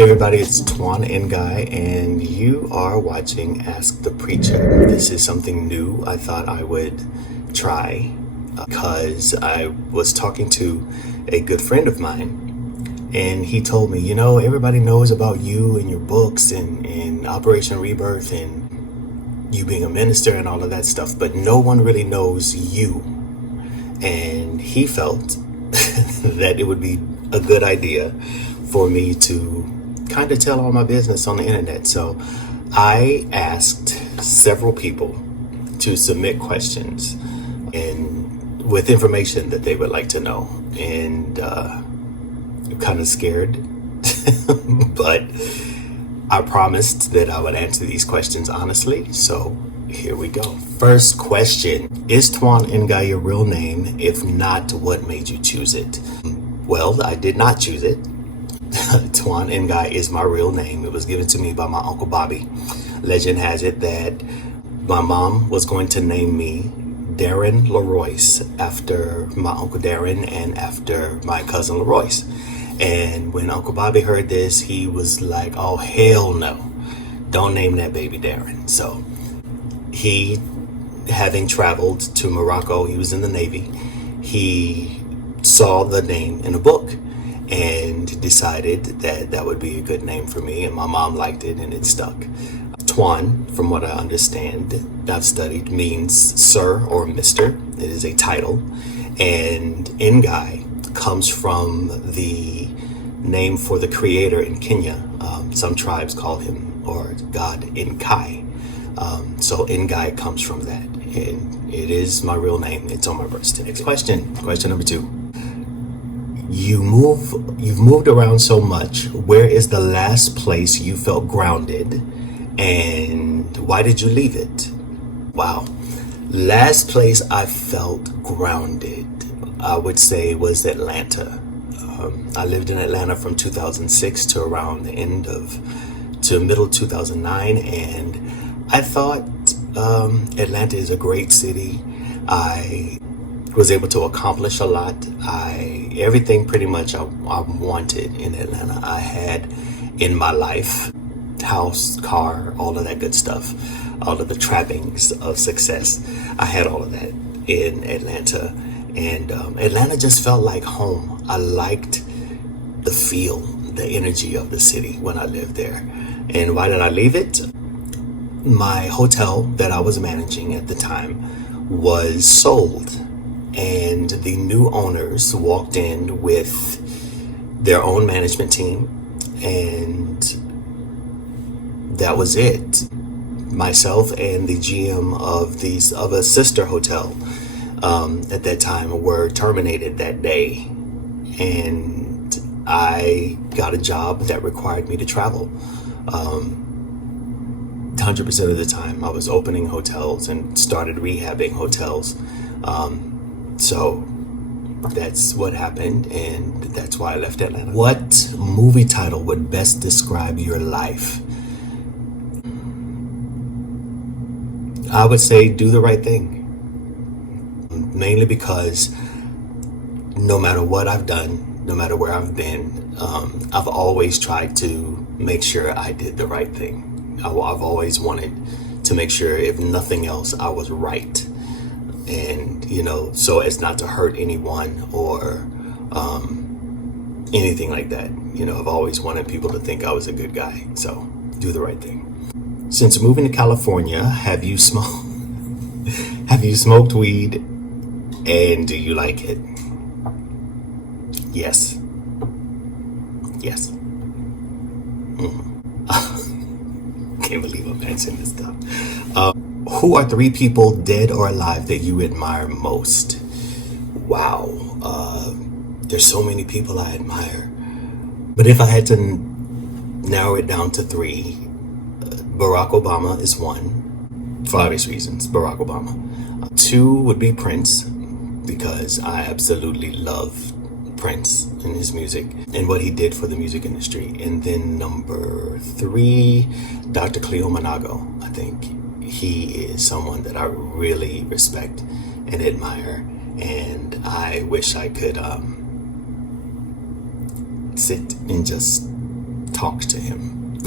Hey everybody, it's Tuan N'Gai, and you are watching Ask the Preacher. This is something new I thought I would try because I was talking to a good friend of mine, and he told me, everybody knows about you and your books and Operation Rebirth and you being a minister and all of that stuff, but no one really knows you. And he felt that it would be a good idea for me to kind of tell all my business on the internet. So I asked several people to submit questions and with information that they would like to know. And I'm kind of scared, but I promised that I would answer these questions honestly. So here we go. First question: is Tuan N'Gai your real name? If not, what made you choose it? Well, I did not choose it. Tuan N'Gai is my real name. It was given to me by my Uncle Bobby. Legend has it that my mom was going to name me Darren LaRoyce after my Uncle Darren and after my cousin LaRoyce. And when Uncle Bobby heard this, he was like, oh, hell no. Don't name that baby Darren. So he, having traveled to Morocco, he was in the Navy, he saw the name in a book and decided that that would be a good name for me, and my mom liked it and it stuck. Tuan, from what I understand, I've studied, means sir or mister. It is a title. And N'Gai comes from the name for the creator in Kenya. Some tribes call him, or God, N'Kai. So N'Gai comes from that, and it is my real name. It's on my birth certificate. Question number 2. You've moved around so much. Where is the last place you felt grounded, and why did you leave it? Wow. Last place I felt grounded, I would say, was Atlanta. I lived in Atlanta from 2006 to around the middle 2009, and I thought Atlanta is a great city. I was able to accomplish a lot. Everything pretty much I wanted in Atlanta, I had in my life. House, car, all of that good stuff, all of the trappings of success. I had all of that in Atlanta, and Atlanta just felt like home. I liked the feel, the energy of the city when I lived there. And why did I leave it? My hotel that I was managing at the time was sold, and the new owners walked in with their own management team, and that was it. Myself and the GM of a sister hotel at that time were terminated that day, and I got a job that required me to travel. 100% of the time I was opening hotels and started rehabbing hotels. So that's what happened, and that's why I left Atlanta. What movie title would best describe your life? I would say Do the Right Thing. Mainly because no matter what I've done, no matter where I've been, I've always tried to make sure I did the right thing. I've always wanted to make sure, if nothing else, I was right. And, so as not to hurt anyone or anything like that. I've always wanted people to think I was a good guy. So do the right thing. Since moving to California, have you smoked weed, and do you like it? Yes. Can't believe I'm answering this stuff. Who are 3 people, dead or alive, that you admire most? Wow. There's so many people I admire. But if I had to narrow it down to 3, Barack Obama is one, for obvious reasons, Barack Obama. 2 would be Prince, because I absolutely love Prince and his music and what he did for the music industry. And then number 3, Dr. Cleo Manago. I think he is someone that I really respect and admire, and I wish I could sit and just talk to him.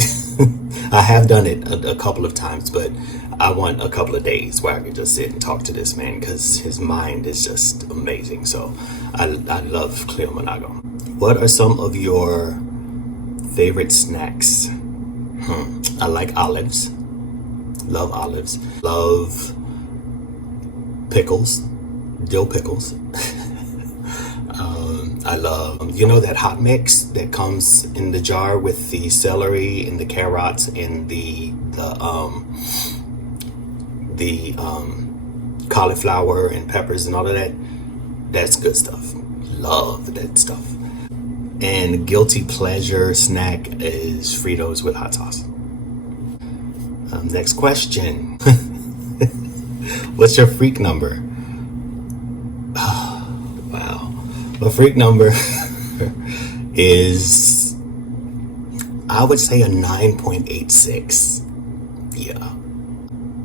I have done it a couple of times, but I want a couple of days where I could just sit and talk to this man because his mind is just amazing. So I love Cleo Monago. What are some of your favorite snacks? I like olives. Love olives. Love pickles. Dill pickles. I love, that hot mix that comes in the jar with the celery and the carrots and the cauliflower and peppers and all of that. That's good stuff. Love that stuff. And guilty pleasure snack is Fritos with hot sauce. Next question. What's your freak number? Wow. My freak number is, I would say, a 9.86. Yeah.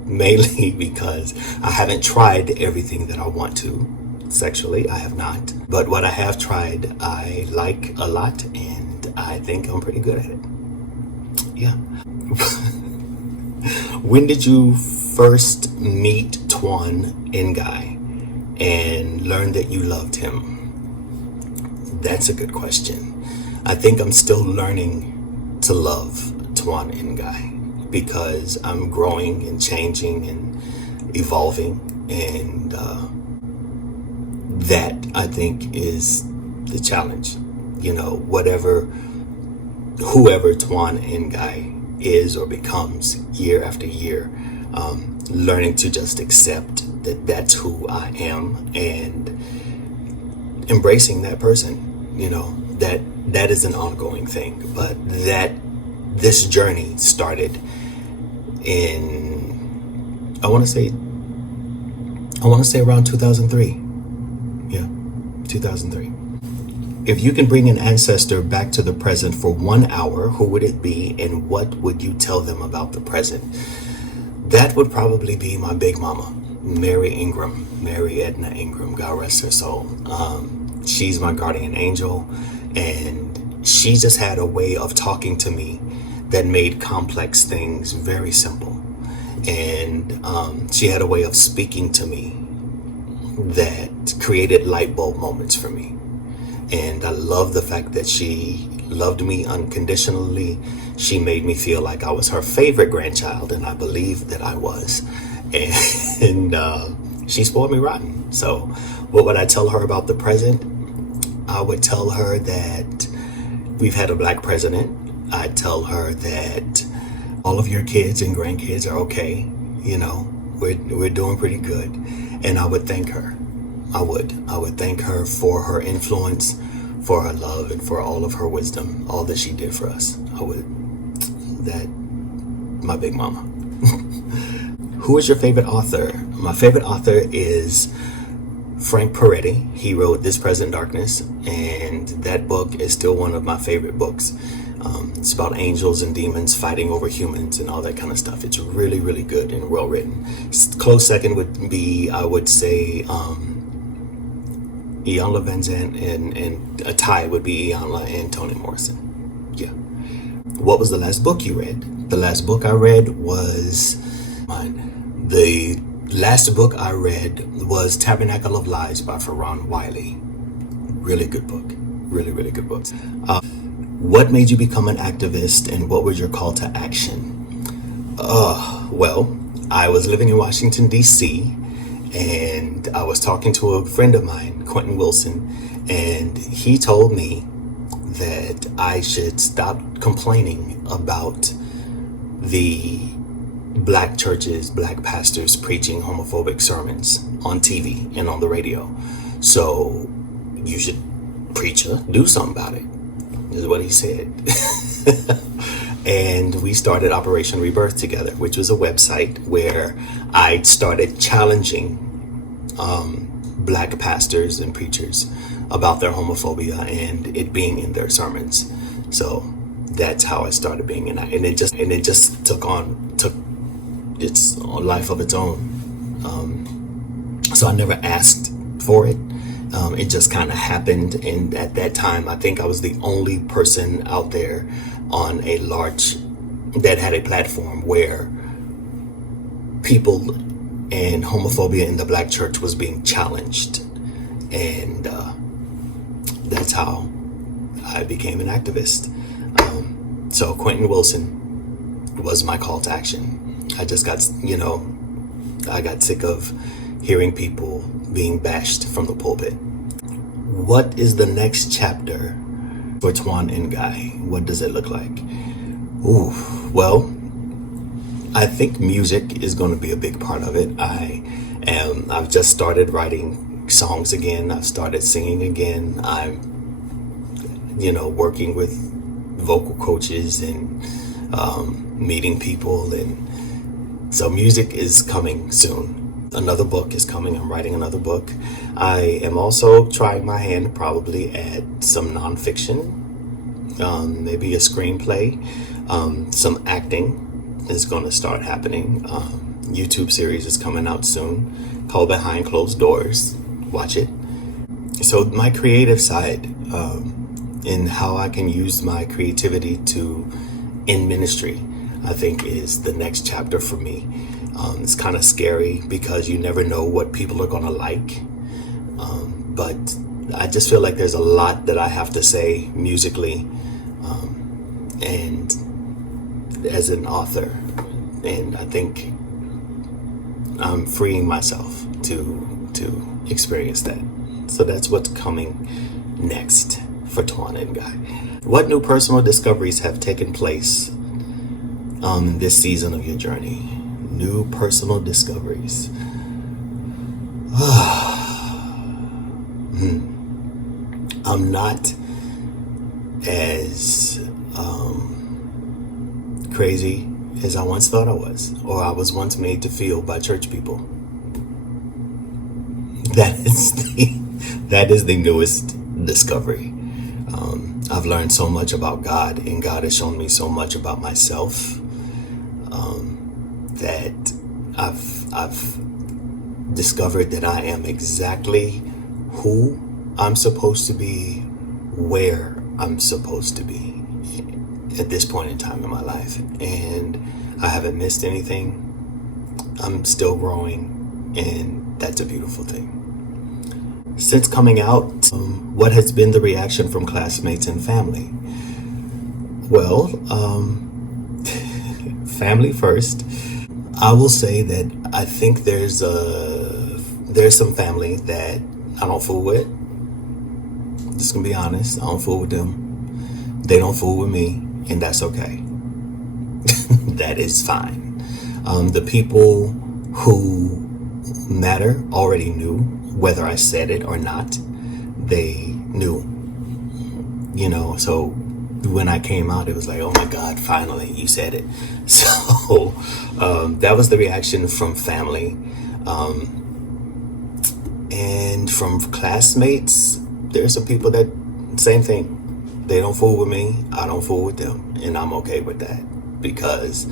Mainly because I haven't tried everything that I want to sexually. I have not. But what I have tried, I like a lot, and I think I'm pretty good at it. Yeah. When did you first meet Tuan N'Gai and learn that you loved him? That's a good question. I think I'm still learning to love Tuan N'Gai because I'm growing and changing and evolving, and that, I think, is the challenge. Whoever Tuan N'Gai is or becomes year after year, learning to just accept that that's who I am and embracing that person. That is an ongoing thing, but this journey started in, I want to say around 2003. Yeah, 2003. If you can bring an ancestor back to the present for 1 hour, who would it be, and what would you tell them about the present? That would probably be my big mama, Mary Edna Ingram, God rest her soul. She's my guardian angel, and she just had a way of talking to me that made complex things very simple. And she had a way of speaking to me that created light bulb moments for me. And I love the fact that she loved me unconditionally. She made me feel like I was her favorite grandchild, and I believed that I was. And she spoiled me rotten. So what would I tell her about the present? I would tell her that we've had a black president. I'd tell her that all of your kids and grandkids are okay. We're doing pretty good. And I would thank her. I would thank her for her influence, for her love, and for all of her wisdom, all that she did for us. My big mama. Who is your favorite author? My favorite author is Frank Peretti. He wrote This Present Darkness, and that book is still one of my favorite books. It's about angels and demons fighting over humans and all that kind of stuff. It's really, really good and well written. Close second would be, I would say, Iyanla Vanzant, and a tie would be Iyanla and Toni Morrison. Yeah. What was the last book you read? The last book I read was mine. The last book I read was Tabernacle of Lies by Ferran Wiley. Really good book. Really, really good book. What made you become an activist, and what was your call to action? Well, I was living in Washington, D.C., and I was talking to a friend of mine, Quentin Wilson, and he told me that I should stop complaining about the black churches, black pastors preaching homophobic sermons on TV and on the radio. So you should, preacher, do something about it, is what he said. And we started Operation Rebirth together, which was a website where I started challenging black pastors and preachers about their homophobia and it being in their sermons. So that's how I started being and it just took its life of its own. So I never asked for it. It just kind of happened, and at that time I think I was the only person out there on a large, that had a platform where people and homophobia in the black church was being challenged. And that's how I became an activist. So Quentin Wilson was my call to action. I just got, I got sick of hearing people being bashed from the pulpit. What is the next chapter for Tuan N'Gai? What does it look like? Well, I think music is going to be a big part of it. I've just started writing songs again. I've started singing again. I'm, working with vocal coaches and meeting people. And so music is coming soon. Another book is coming. I'm writing another book. I am also trying my hand probably at some nonfiction, maybe a screenplay, some acting is going to start happening. YouTube series is coming out soon called Behind Closed Doors. Watch it. So my creative side, and how I can use my creativity in ministry, I think is the next chapter for me. It's kind of scary because you never know what people are going to like. But I just feel like there's a lot that I have to say musically, and as an author. And I think I'm freeing myself to experience that. So that's what's coming next for Tuan N'Gai. What new personal discoveries have taken place this season of your journey? New personal discoveries. I'm not as crazy as I once thought I was, or I was once made to feel by church people. That is the newest discovery. I've learned so much about God, and God has shown me so much about myself, that I've discovered that I am exactly who I'm supposed to be, where I'm supposed to be at this point in time in my life. And I haven't missed anything. I'm still growing, and that's a beautiful thing. Since coming out, what has been the reaction from classmates and family? Well, family first. I will say that I think there's some family that I don't fool with. Just gonna be honest, I don't fool with them. They don't fool with me, and that's okay. That is fine. The people who matter already knew, whether I said it or not. They knew, so when I came out, it was like, oh my God, finally you said it. So that was the reaction from family, and from classmates. There's some people that, same thing. They don't fool with me, I don't fool with them, and I'm okay with that, because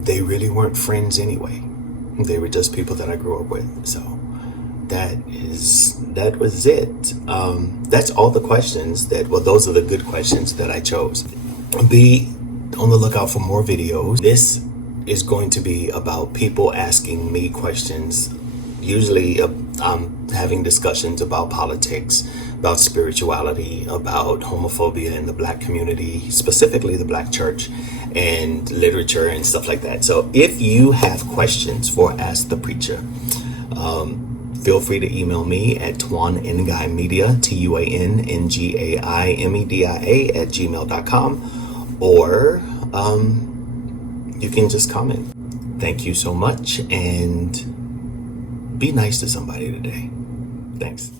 they really weren't friends anyway. They were just people that I grew up with. So that was it. That's all the questions those are the good questions that I chose. Be on the lookout for more videos. This is going to be about people asking me questions. Usually I'm having discussions about politics, about spirituality, about homophobia in the black community, specifically the black church, and literature and stuff like that. So if you have questions for Ask the Preacher, feel free to email me at Tuan N'Gai Media, TuanNGaiMedia @gmail.com, or you can just comment. Thank you so much, and be nice to somebody today. Thanks.